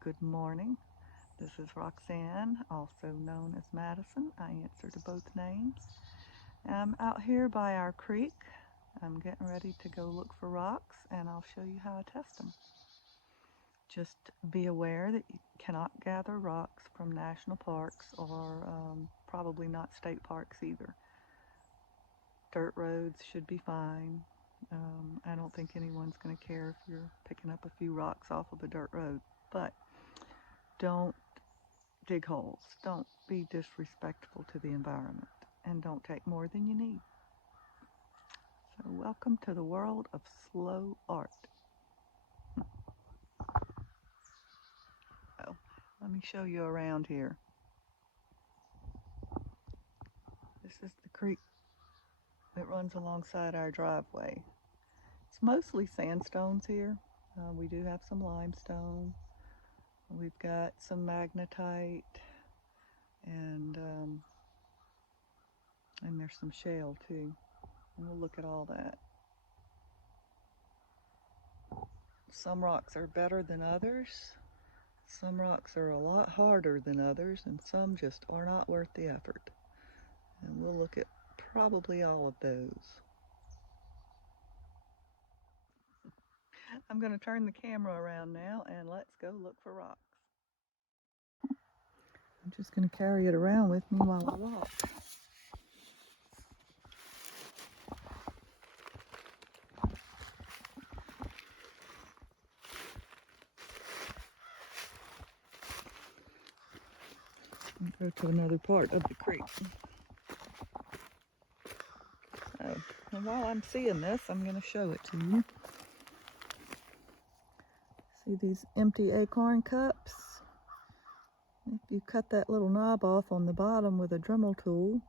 Good morning. This is Roxanne, also known as Madison. I answer to both names. I'm out here by our creek. I'm getting ready to go look for rocks and I'll show you how I test them. Just be aware that you cannot gather rocks from national parks or probably not state parks either. Dirt roads should be fine. I don't think anyone's going to care if you're picking up a few rocks off of a dirt road, but don't dig holes. Don't be disrespectful to the environment and don't take more than you need. So welcome to the world of slow art. So let me show you around here. This is the creek that runs alongside our driveway. It's mostly sandstones here. We do have some limestone. We've got some magnetite and there's some shale too. And we'll look at all that. Some rocks are better than others. Some rocks are a lot harder than others, and some just are not worth the effort. And we'll look at probably all of those. I'm going to turn the camera around now and let's go look for rocks. I'm just going to carry it around with me while I walk. Go to another part of the creek. So, and while I'm seeing this, I'm going to show it to you. See these empty acorn cups? If you cut that little knob off on the bottom with a Dremel tool,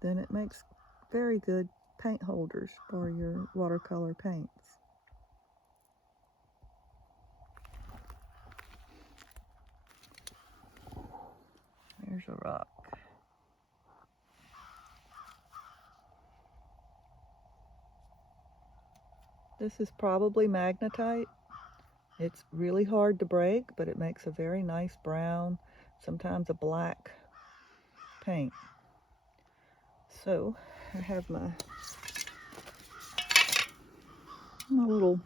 then it makes very good paint holders for your watercolor paints. There's a rock. This is probably magnetite. It's really hard to break, but it makes a very nice brown, sometimes a black paint. So I have my little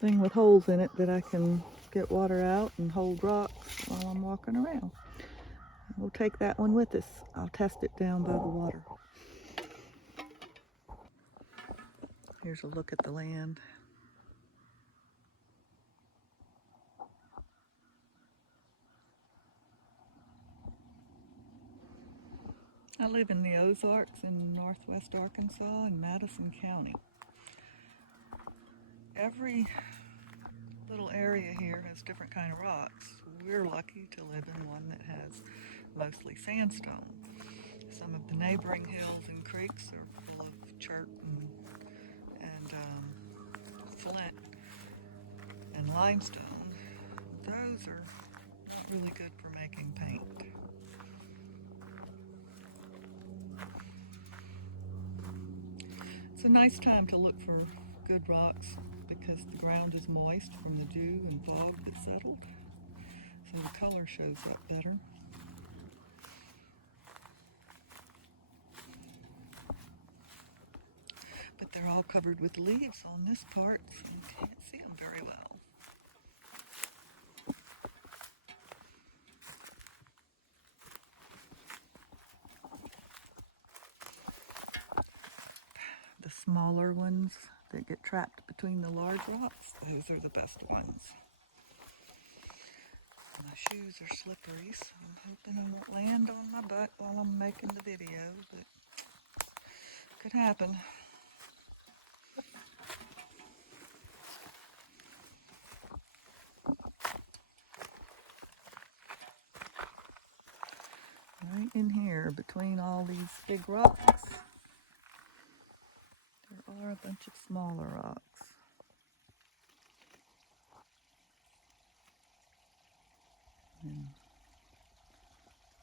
thing with holes in it that I can get water out and hold rocks while I'm walking around. We'll take that one with us. I'll test it down by the water. Here's a look at the land. I live in the Ozarks in northwest Arkansas in Madison County. Every little area here has different kind of rocks. We're lucky to live in one that has mostly sandstone. Some of the neighboring hills and creeks are full of chert and flint and limestone. Those are not really good for making paint. It's a nice time to look for good rocks because the ground is moist from the dew and fog that settled, so the color shows up better. But they're all covered with leaves on this part, so you can't see them very well. The smaller ones that get trapped between the large rocks, those are the best ones. My shoes are slippery, so I'm hoping I won't land on my butt while I'm making the video, but could happen. Right in here, between all these big rocks, there are a bunch of smaller rocks. And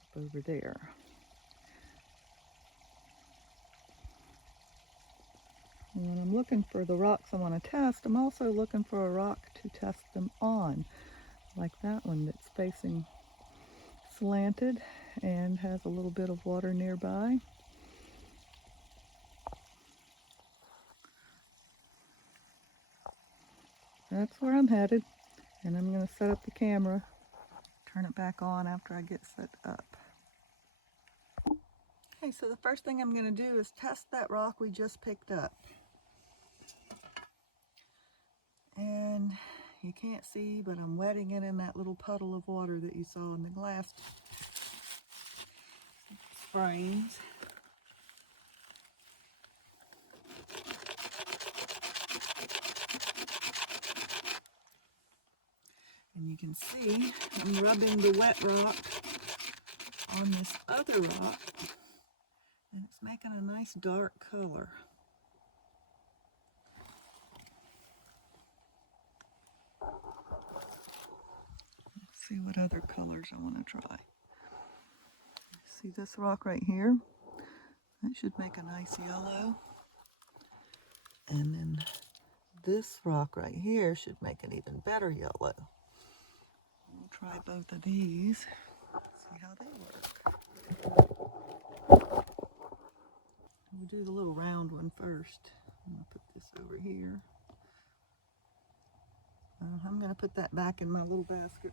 up over there. And when I'm looking for the rocks I want to test, I'm also looking for a rock to test them on, like that one that's facing slanted and has a little bit of water nearby. That's where I'm headed, and I'm going to set up the camera, turn it back on after I get set up. Okay, so the first thing I'm going to do is test that rock we just picked up. And you can't see, but I'm wetting it in that little puddle of water that you saw in the glass frames. And you can see I'm rubbing the wet rock on this other rock, and it's making a nice dark color. Let's see what other colors I want to try. See this rock right here? That should make a nice yellow. And then this rock right here should make an even better yellow. We'll try both of these, see how they work. We'll do the little round one first. I'm going to put this over here. I'm going to put that back in my little basket.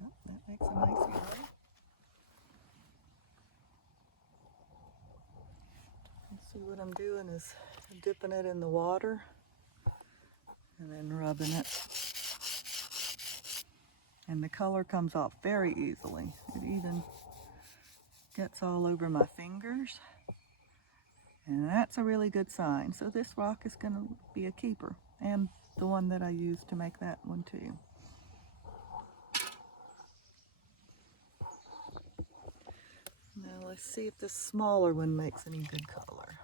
Yep, that makes a nice yellow. See, what I'm doing is dipping it in the water and then rubbing it. And the color comes off very easily. It even gets all over my fingers. And that's a really good sign. So this rock is going to be a keeper, and the one that I used to make that one too. Now let's see if this smaller one makes any good color.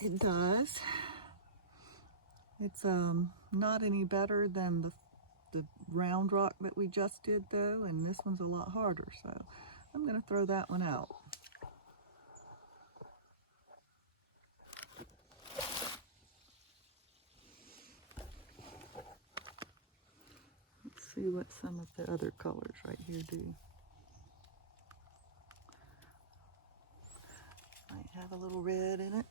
It does. It's not any better than the round rock that we just did though, and this one's a lot harder, so I'm going to throw that one out. Let's see what some of the other colors right here do. Might have a little red in it.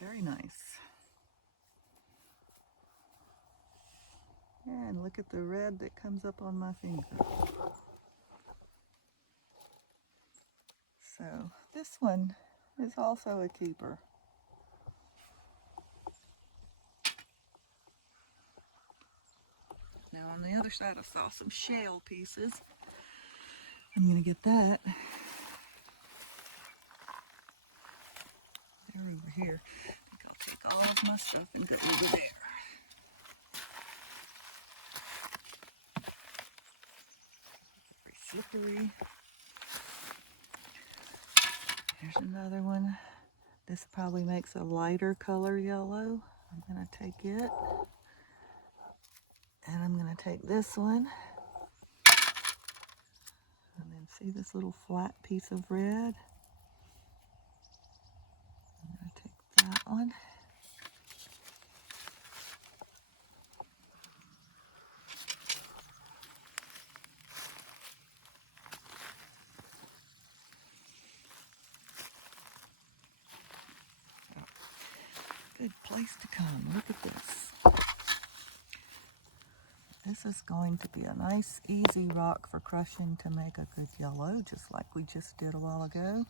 Very nice. And look at the red that comes up on my finger. So this one is also a keeper. Now on the other side I saw some shale pieces. I'm going to get that. They're over here. I think I'll take all of my stuff and go over there. Very slippery. There's another one. This probably makes a lighter color yellow. I'm going to take it. And I'm going to take this one. And then see this little flat piece of red? I'm going to take that one. Good place to come. Look at this. This is going to be a nice, easy rock for crushing to make a good yellow, just like we just did a while ago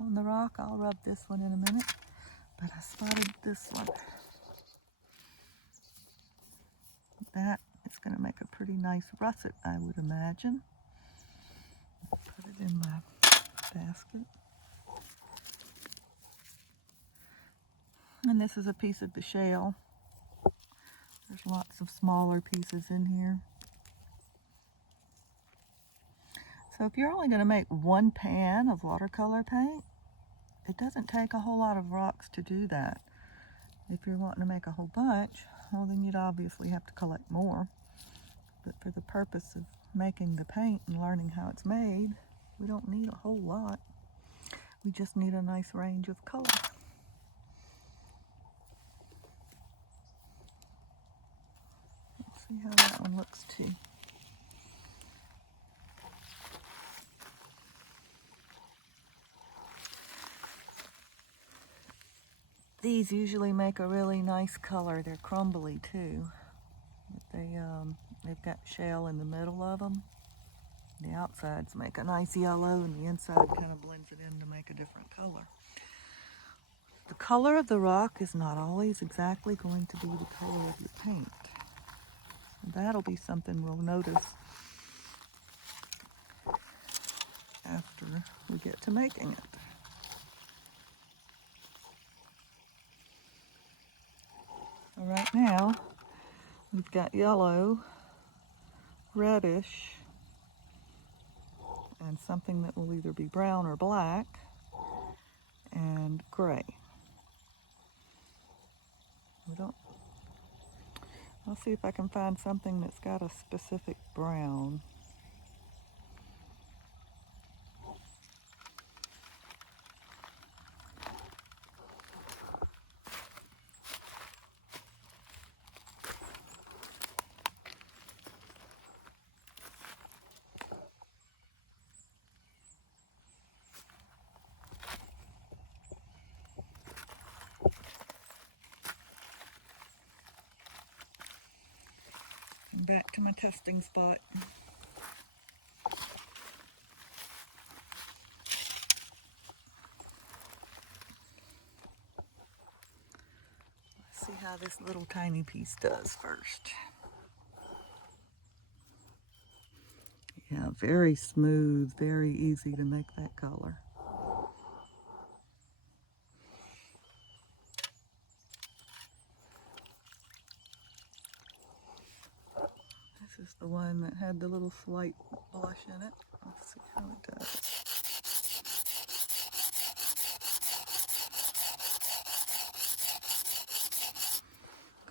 on the rock. I'll rub this one in a minute, but I spotted this one. That is going to make a pretty nice russet, I would imagine. Put it in my basket. And this is a piece of the shell. There's lots of smaller pieces in here. So if you're only going to make one pan of watercolor paint, it doesn't take a whole lot of rocks to do that. If you're wanting to make a whole bunch, well, then you'd obviously have to collect more. But for the purpose of making the paint and learning how it's made, we don't need a whole lot. We just need a nice range of color. Let's see how that one looks too. These usually make a really nice color. They're crumbly too. But they've got shell in the middle of them. The outsides make a nice yellow and the inside kind of blends it in to make a different color. The color of the rock is not always exactly going to be the color of your paint. That'll be something we'll notice after we get to making it. So right now, we've got yellow, reddish, and something that will either be brown or black, and gray. I'll see if I can find something that's got a specific brown. Back to my testing spot. Let's see how this little tiny piece does first. Yeah, very smooth, very easy to make that color. This is the one that had the little slight blush in it. Let's see how it does.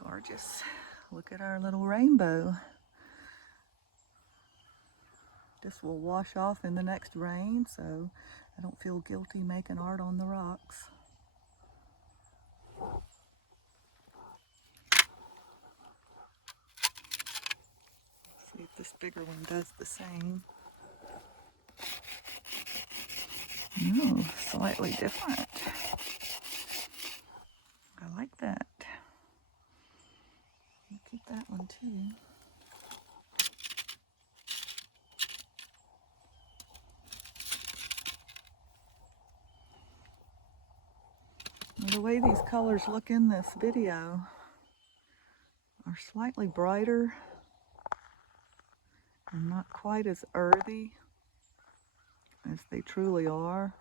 Gorgeous. Look at our little rainbow. This will wash off in the next rain, so I don't feel guilty making art on the rocks. Let's see if this bigger one does the same. No, slightly different. I like that. I'll keep that one too. The way these colors look in this video are slightly brighter and not quite as earthy as they truly are.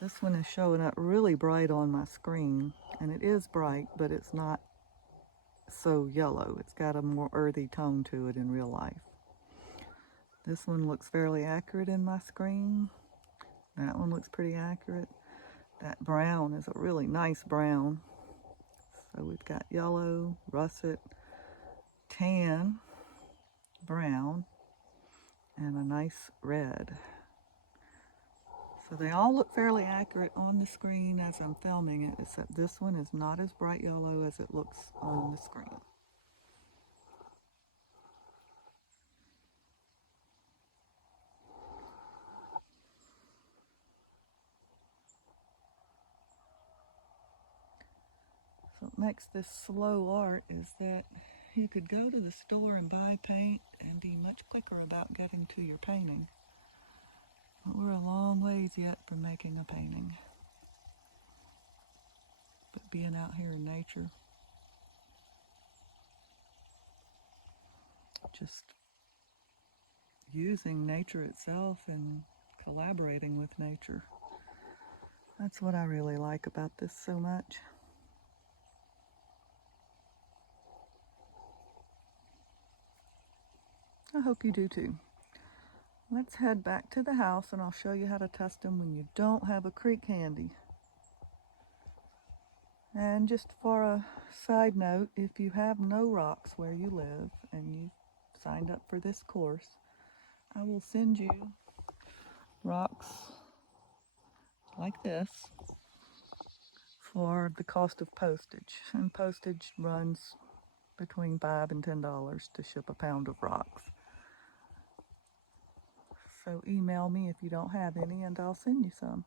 This one is showing up really bright on my screen, and it is bright, but it's not so yellow. It's got a more earthy tone to it in real life. This one looks fairly accurate in my screen. That one looks pretty accurate. That brown is a really nice brown. So we've got yellow, russet, tan, brown, and a nice red. So they all look fairly accurate on the screen as I'm filming it, except this one is not as bright yellow as it looks on the screen. So what makes this slow art is that you could go to the store and buy paint and be much quicker about getting to your painting. But we're a long ways yet from making a painting. But being out here in nature, just using nature itself and collaborating with nature. That's what I really like about this so much. I hope you do too. Let's head back to the house and I'll show you how to test them when you don't have a creek handy. And just for a side note, if you have no rocks where you live and you've signed up for this course, I will send you rocks like this for the cost of postage. And postage runs between $5 and $10 to ship a pound of rocks. So email me if you don't have any and I'll send you some.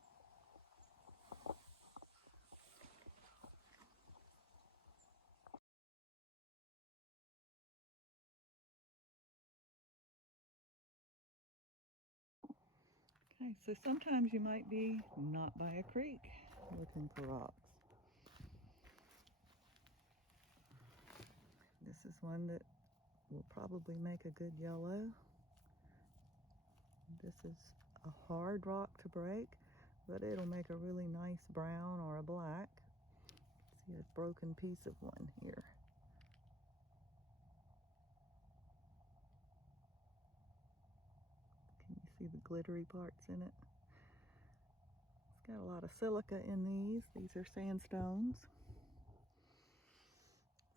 Okay, so sometimes you might be not by a creek looking for rocks. This is one that will probably make a good yellow. This is a hard rock to break, but it'll make a really nice brown or a black. See a broken piece of one here. Can you see the glittery parts in it? It's got a lot of silica in these. These are sandstones.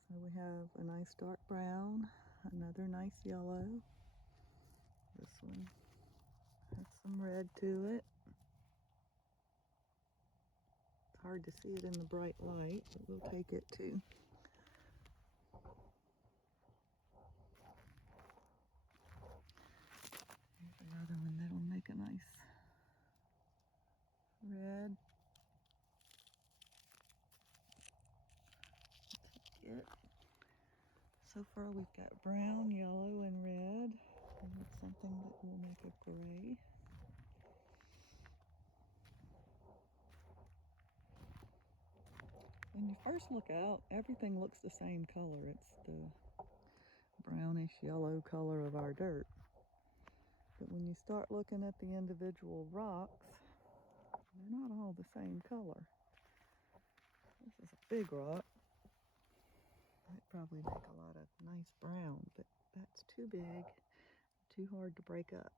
So we have a nice dark brown, another nice yellow. This one has some red to it. It's hard to see it in the bright light, but we'll take it too. Here's another one that'll make a nice red. It. So far we've got brown, yellow, and red. We need something that will make a gray. When you first look out, everything looks the same color. It's the brownish yellow color of our dirt. But when you start looking at the individual rocks, they're not all the same color. This is a big rock. Might probably make a lot of nice brown, but that's too big, too hard to break up.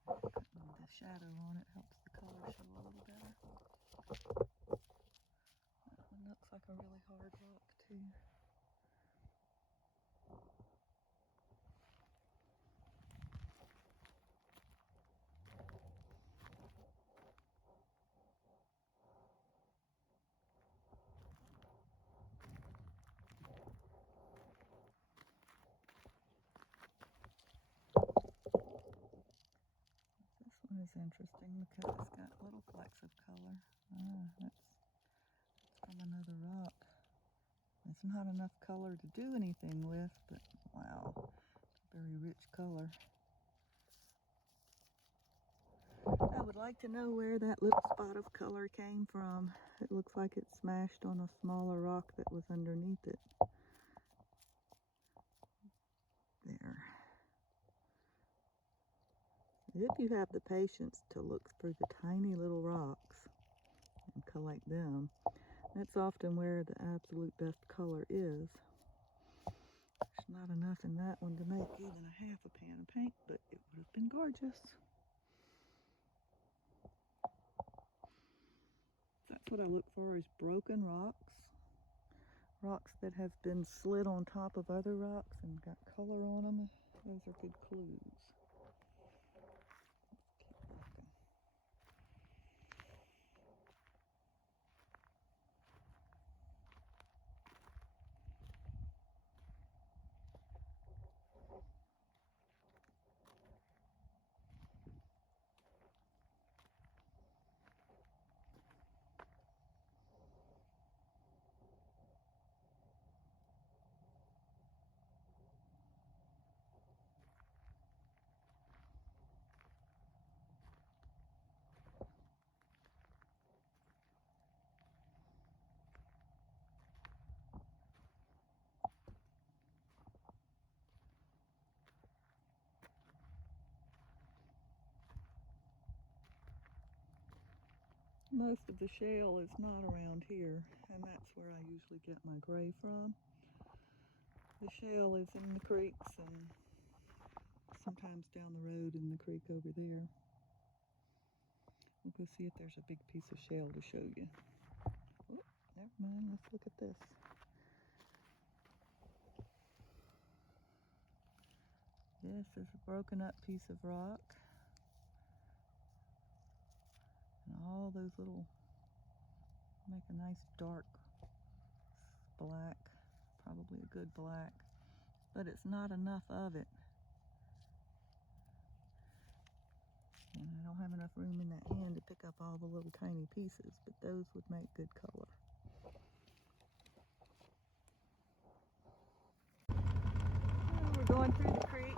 Putting the shadow on it helps the color show a little better. That one looks like a really hard rock too. This one is interesting because it's got little flecks of color. That's from another rock. It's not enough color to do anything with, but wow, very rich color. I would like to know where that little spot of color came from. It looks like it smashed on a smaller rock that was underneath it. There. If you have the patience to look for the tiny little rocks and collect them, that's often where the absolute best color is. There's not enough in that one to make even a half a pan of paint, but it would have been gorgeous. That's what I look for, is broken rocks. Rocks that have been slid on top of other rocks and got color on them. Those are good clues. Keep looking. most of the shale is not around here, and that's where I usually get my gray from. The shale is in the creeks and sometimes down the road in the creek over there. We'll go see if there's a big piece of shale to show you. Oh, never mind, let's look at this. This is a broken up piece of rock. And all those little, make a nice dark black, probably a good black, but it's not enough of it. And I don't have enough room in that hand to pick up all the little tiny pieces, but those would make good color. Well, we're going through the creek.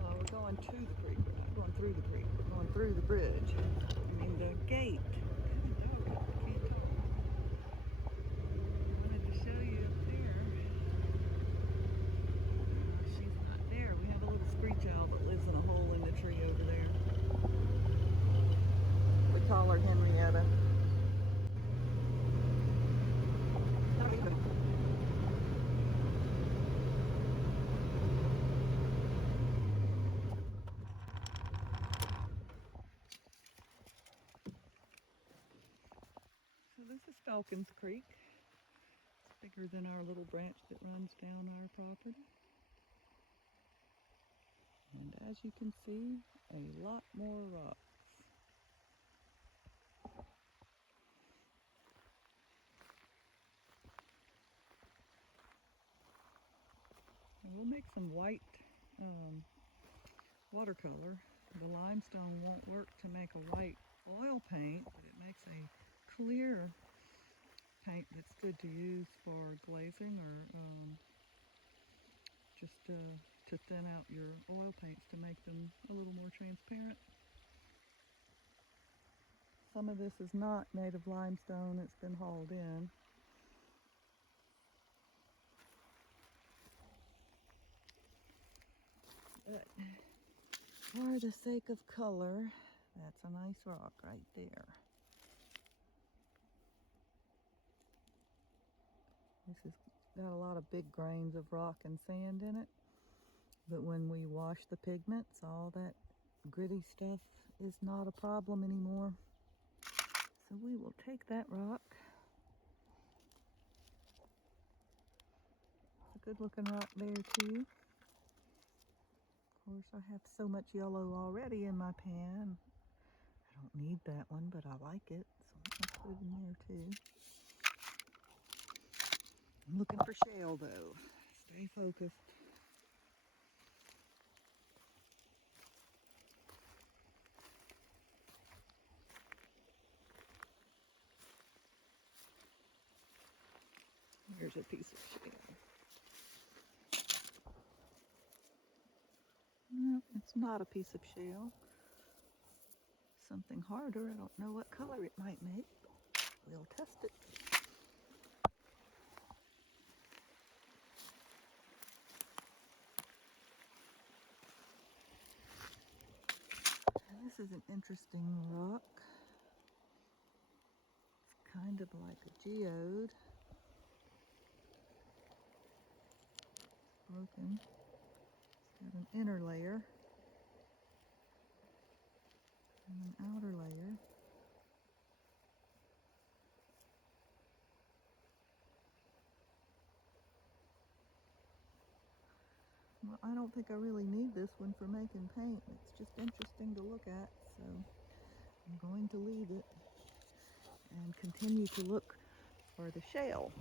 Well, we're going to the creek. We're not going through the creek. We're going through the bridge. I mean the gate. Show you up there. She's not there. We have a little screech owl that lives in a hole in the tree over there. We call her Henrietta. So this is Falcon's Creek. It's bigger than our little branch that runs down our property. And as you can see, a lot more rocks. And we'll make some white watercolor. The limestone won't work to make a white oil paint, but it makes a clear paint that's good to use for glazing or just to thin out your oil paints to make them a little more transparent. Some of this is not made of limestone, it's been hauled in. But for the sake of color, that's a nice rock right there. This has got a lot of big grains of rock and sand in it. But when we wash the pigments, all that gritty stuff is not a problem anymore. So we will take that rock. It's a good looking rock there too. Of course, I have so much yellow already in my pan. I don't need that one, but I like it, so I'll put it in there too. I'm looking for shale though. Stay focused. Here's a piece of shale. No, it's not a piece of shale. Something harder. I don't know what color it might make, but we'll test it. And this is an interesting rock. It's kind of like a geode. Broken. It's got an inner layer and an outer layer. Well, I don't think I really need this one for making paint. It's just interesting to look at, so I'm going to leave it and continue to look for the shale.